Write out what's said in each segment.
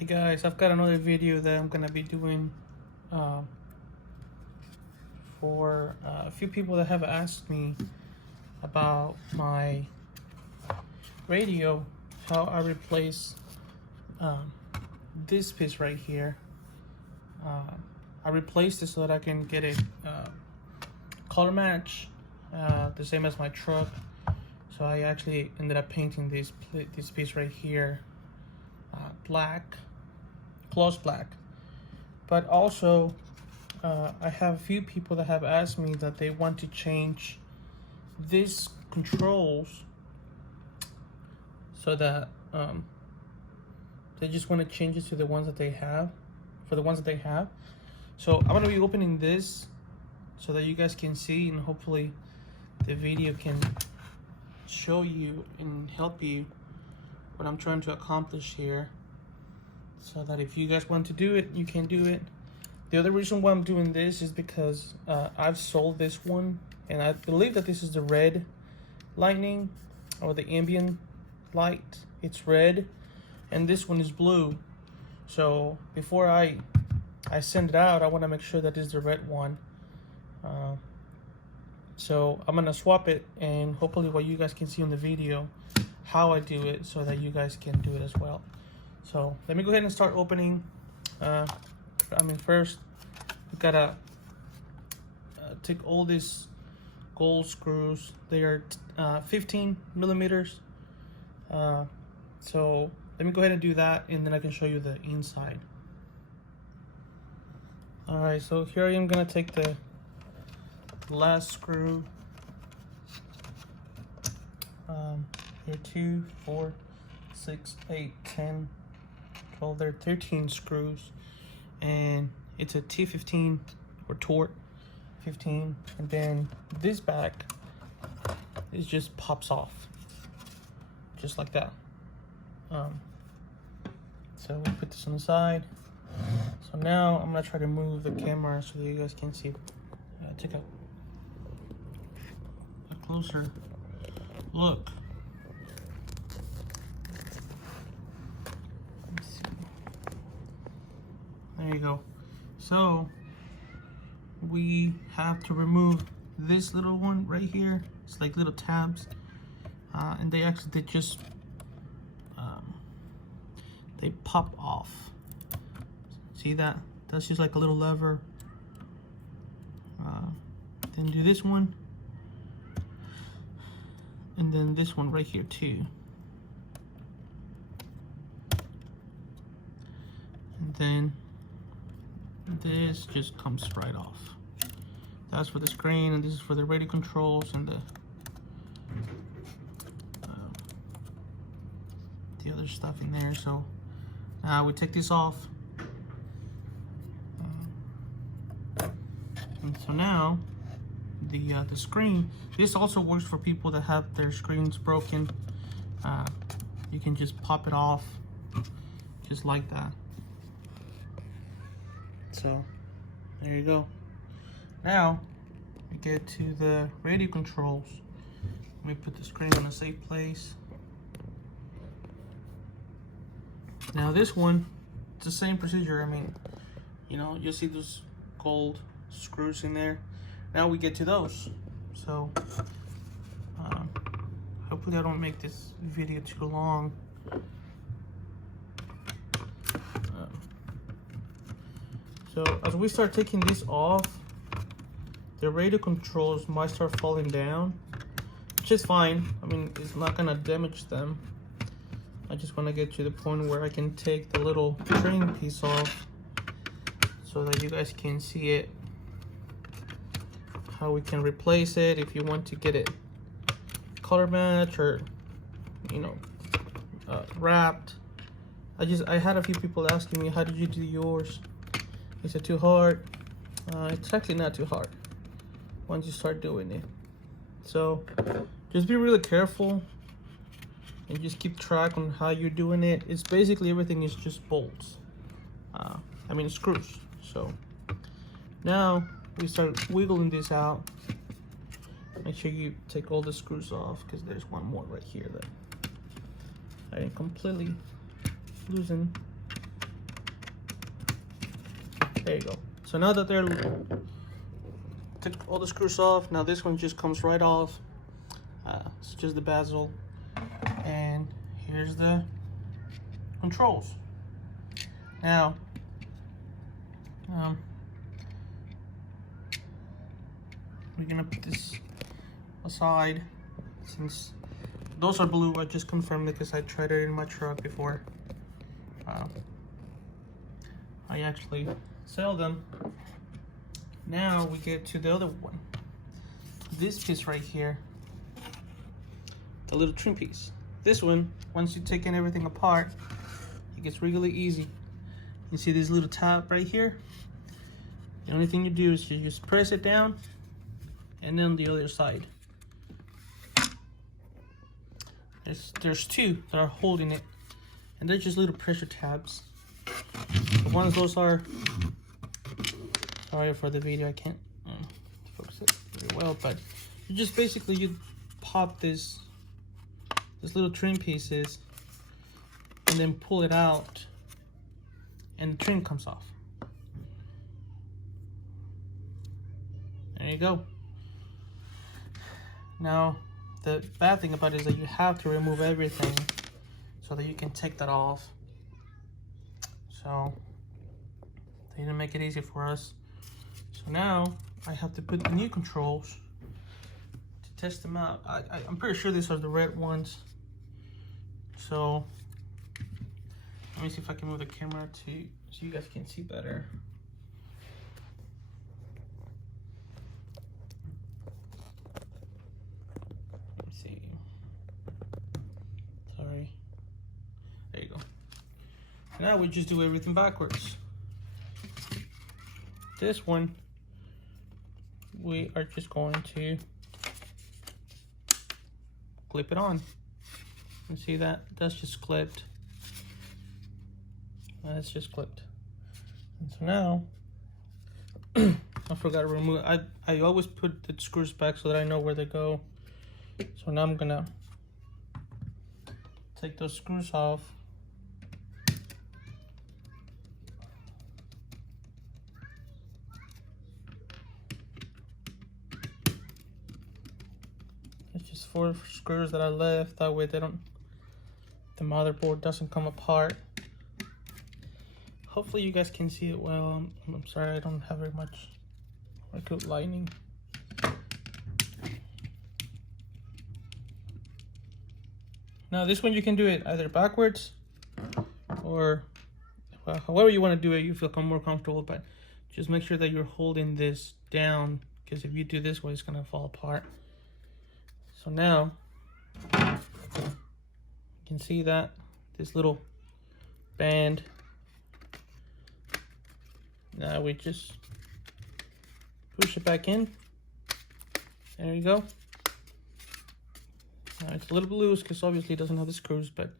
Hey guys, I've got another video that I'm gonna be doing for a few people that have asked me about my radio, how I replace this piece right here. I replaced it so that I can get it color match, the same as my truck. So I actually ended up painting this piece right here black, gloss black. But also I have a few people that have asked me that they want to change these controls so that they just want to change it to the ones that they have, So I'm going to be opening this so that you guys can see, and hopefully the video can show you and help you what I'm trying to accomplish here, so that if you guys want to do it, you can do it. The other reason why I'm doing this is because I've sold this one, and I believe that this is the red lightning or the ambient light. It's red, and this one is blue. So before I send it out, I want to make sure that this is the red one. So I'm gonna swap it, and hopefully what you guys can see in the video how I do it, so that you guys can do it as well. So let me go ahead and start opening. First we gotta take all these gold screws. They are 15 millimeters. So let me go ahead and do that, and then I can show you the inside. Alright, so here I am gonna take the last screw. Here 2, 4, 6, 8, 10, 12, there are 13 screws, and it's a T15 or Tort 15, and then this back it just pops off just like that. So we put this on the side. So now I'm gonna try to move the camera so that you guys can see. Take a closer look. Let's see. There you go. So we have to remove this little one right here. It's like little tabs, and they just they pop off. See that? That's just like a little lever. Then do this one, and then this one right here too. And then this just comes right off. That's for the screen, and this is for the radio controls and the other stuff in there. So now we take this off. And so now the screen, this also works for people that have their screens broken. You can just pop it off just like that. So there you go. Now we get to the radio controls. Let me put the screen in a safe place. Now this one, it's the same procedure. You'll see those gold screws in there. Now we get to those. So hopefully I don't make this video too long. So as we start taking this off, the radio controls might start falling down, which is fine. It's not gonna damage them. I just want to get to the point where I can take the little trim piece off so that you guys can see it, how we can replace it if you want to get it color match or wrapped. I had a few people asking me, how did you do yours? Is it too hard? It's actually not too hard once you start doing it. So just be really careful and just keep track on how you're doing it. It's basically everything is just bolts. Screws. So now we start wiggling this out. Make sure you take all the screws off, because there's one more right here that I didn't completely loosen. There you go. So now that they're took all the screws off, now this one just comes right off. It's just the bezel, and here's the controls. Now, we're gonna put this aside since those are blue. I just confirmed it because I tried it in my truck before. I actually sell them. Now we get to the other one. This piece right here, the little trim piece. This one, once you take everything apart, it gets really easy. You see this little tab right here? The only thing you do is you just press it down, and then the other side. There's two that are holding it, and they're just little pressure tabs. The ones those are, sorry for the video, I can't focus it very well, but you just basically you pop this little trim pieces and then pull it out, and the trim comes off. There you go. Now, the bad thing about it is that you have to remove everything so that you can take that off. So they didn't make it easy for us. So now I have to put the new controls to test them out. I'm pretty sure these are the red ones. So let me see if I can move the camera so you guys can see better. Let me see. Sorry. There you go. Now we just do everything backwards. This one, we are just going to clip it on. You see that? That's just clipped. That's just clipped. And so now, I forgot to remove, I always put the screws back so that I know where they go. So now I'm gonna take those screws off. It's just 4 screws that I left, that way the motherboard doesn't come apart. Hopefully you guys can see it well. I'm sorry I don't have very much good lighting. Now this one you can do it either backwards or however you want to do it, you feel more comfortable, but just make sure that you're holding this down, because if you do this way, it's gonna fall apart. So now you can see that this little band. Now we just push it back in. There you go. Now it's a little bit loose because obviously it doesn't have the screws, but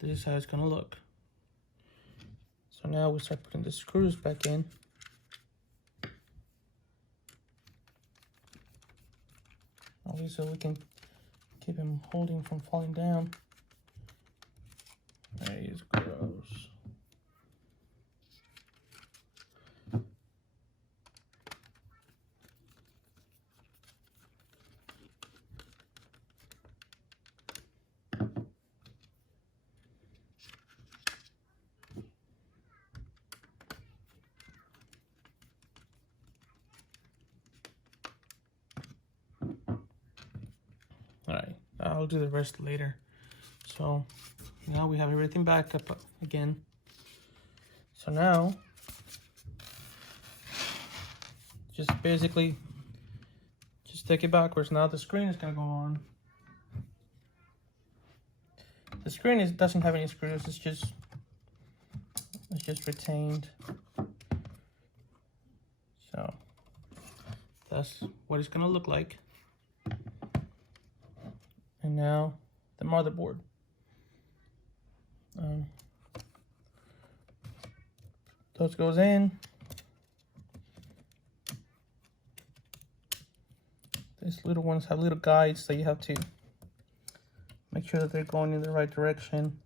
this is how it's gonna look. So now we start putting the screws back in. Obviously we can keep him holding from falling down. There he goes. Alright, I'll do the rest later. So now we have everything back up again. So now, just basically, just take it backwards. Now the screen is gonna go on. The screen doesn't have any screws, it's just retained. So that's what it's gonna look like. And now the motherboard. Those goes in. These little ones have little guides that you have to make sure that they're going in the right direction.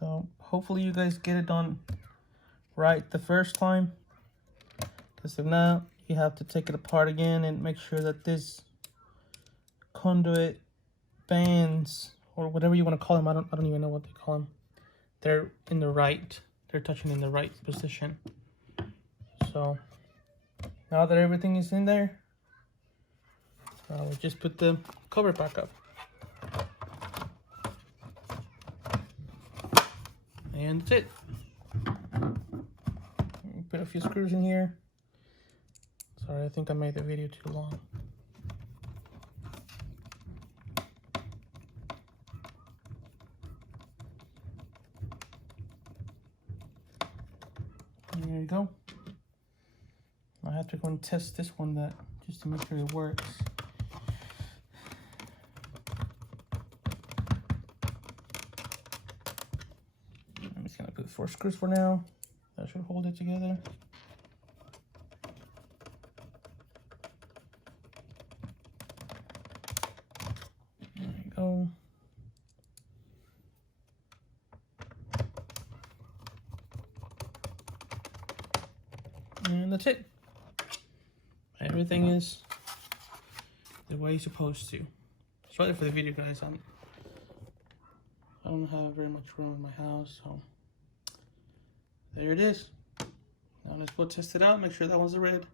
So hopefully you guys get it done right the first time, because if not, you have to take it apart again and make sure that this conduit bands, or whatever you want to call them, I don't even know what they call them, they're in the right, they're touching in the right position. So now that everything is in there, we'll just put the cover back up. And that's it. Put a few screws in here. Sorry, I think I made the video too long. There you go. I have to go and test this one just to make sure it works. I'm just gonna put 4 screws for now. That should hold it together. There you go. And that's it. Everything is the way it's supposed to. Sorry for the video, guys. I don't have very much room in my house, so there it is. Now let's go test it out, make sure that one's the red.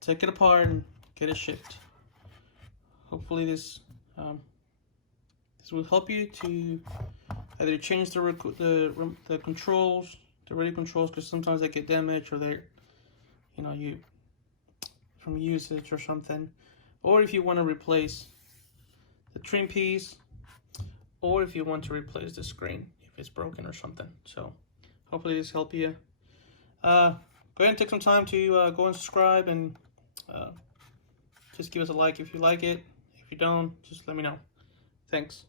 Take it apart and get it shipped. Hopefully this will help you to either change the controls, the radio controls, because sometimes they get damaged or they're, from usage or something. Or if you want to replace the trim piece, or if you want to replace the screen if it's broken or something. So hopefully this helped you. Go ahead and take some time to go and subscribe, and just give us a like if you like it. If you don't, just let me know. Thanks.